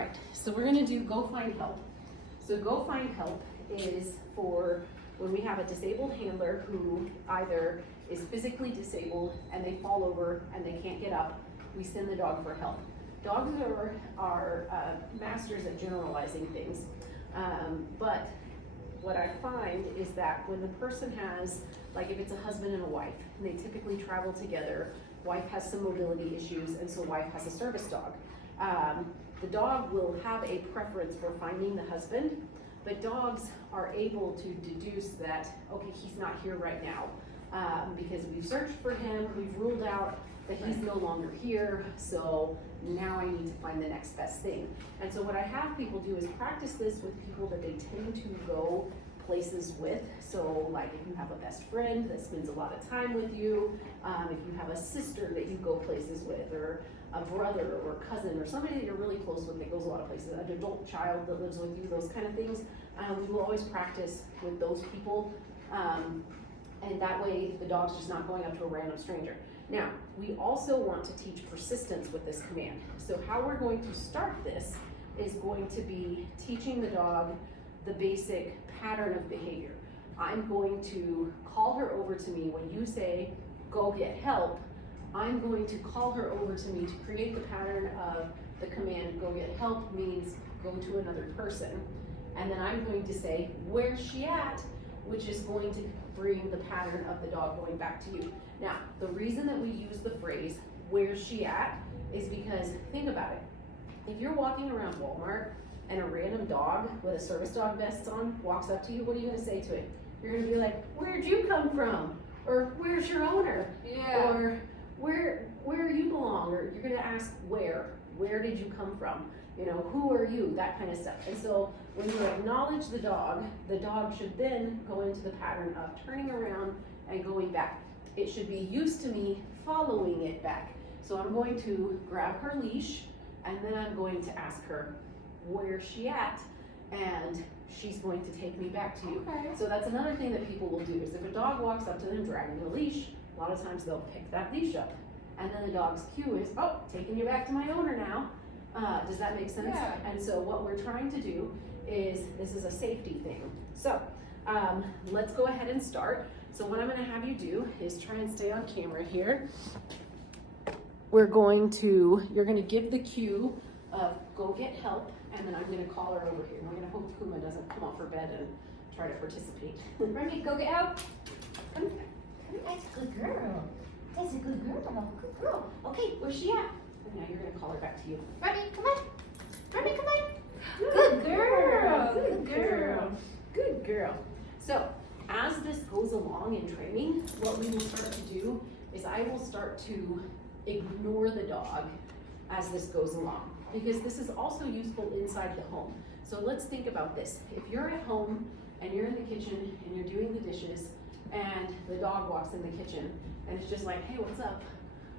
right, so we're gonna do go find help. So go find help is for when we have a disabled handler who either is physically disabled and they fall over and they can't get up, we send the dog for help. Dogs are masters at generalizing things, but what I find is that when the person has, like if it's a husband and a wife, and they typically travel together, wife has some mobility issues, and so wife has a service dog. The dog will have a preference for finding the husband, but dogs are able to deduce that, okay, he's not here right now, because we've searched for him, we've ruled out that he's no longer here, so now I need to find the next best thing. And so what I have people do is practice this with people that they tend to go places with. So like if you have a best friend that spends a lot of time with you, if you have a sister that you go places with, or a brother or cousin or somebody that you're really close with that goes a lot of places, an adult child that lives with you, those kind of things, we will always practice with those people. And that way the dog's just not going up to a random stranger. Now, we also want to teach persistence with this command. So how we're going to start this is going to be teaching the dog the basic pattern of behavior. I'm going to call her over to me when you say, go get help. I'm going to call her over to me to create the pattern of the command, go get help means go to another person. And then I'm going to say, where's she at? Which is going to bring the pattern of the dog going back to you. Now, the reason that we use the phrase, where's she at, is because, think about it. If you're walking around Walmart and a random dog with a service dog vest on walks up to you, what are you gonna say to it? You're gonna be like, where'd you come from? Or where's your owner? Yeah. Or where you belong? Or you're gonna ask where did you come from? You know, who are you? That kind of stuff. And so when you acknowledge the dog should then go into the pattern of turning around and going back. It should be used to me following it back. So I'm going to grab her leash and then I'm going to ask her, where's she at? And she's going to take me back to you. Okay. So that's another thing that people will do is if a dog walks up to them dragging the leash, a lot of times they'll pick that leash up. And then the dog's cue is, oh, taking you back to my owner now. Does that make sense? Yeah. And so what we're trying to do is, this is a safety thing. So let's go ahead and start. So what I'm gonna have you do is try and stay on camera here. You're gonna give the cue of go get help, and then I'm gonna call her over here. And we're gonna hope Kuma doesn't come off her bed and try to participate. Remi, go get help. Come, that's a good girl. That's a good girl. Good girl. Okay, where's she at? And now you're gonna call her back to you. Remi, come on. Remi, come on. Good girl. Good girl. Good girl. So as this goes along in training, what we will start to do is I will start to ignore the dog as this goes along, because this is also useful inside the home. So let's think about this. If you're at home and you're in the kitchen and you're doing the dishes and the dog walks in the kitchen and it's just like, hey, what's up?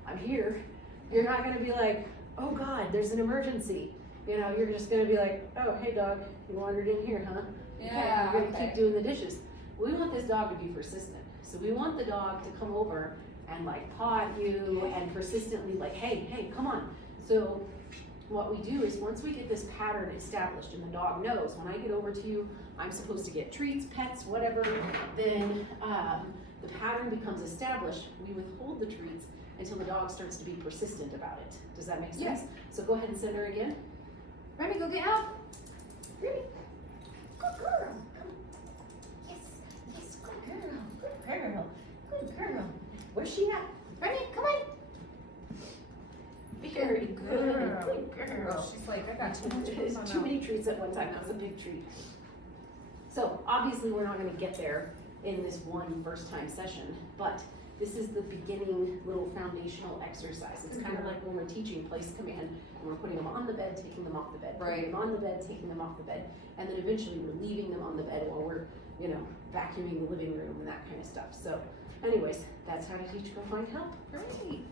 I'm here. You're not gonna be like, oh God, there's an emergency. You know, you're just gonna be like, oh, hey dog, you wandered in here, huh? Yeah, Okay, you're gonna keep doing the dishes. We want this dog to be persistent. So we want the dog to come over and like paw at you and persistently like, hey, come on. So what we do is once we get this pattern established and the dog knows when I get over to you, I'm supposed to get treats, pets, whatever, then the pattern becomes established. We withhold the treats until the dog starts to be persistent about it. Does that make sense? Yes. So go ahead and send her again. Remi, go get help. Remi, good girl. Come. Yes, yes, good girl. Good girl. Good girl. Where's she at? Remi, come on. Very good. Good girl. She's like, I got too much treats on Too many treats at one time. That was a big treat. So obviously we're not going to get there in this one first time session, but this is the beginning little foundational exercise. It's kind of like when we're teaching place command and we're putting them on the bed, taking them off the bed, Right. putting them on the bed, taking them off the bed, and then eventually we're leaving them on the bed while we're, you know, vacuuming the living room and that kind of stuff. So anyways, that's how to teach Go Find Help. Great.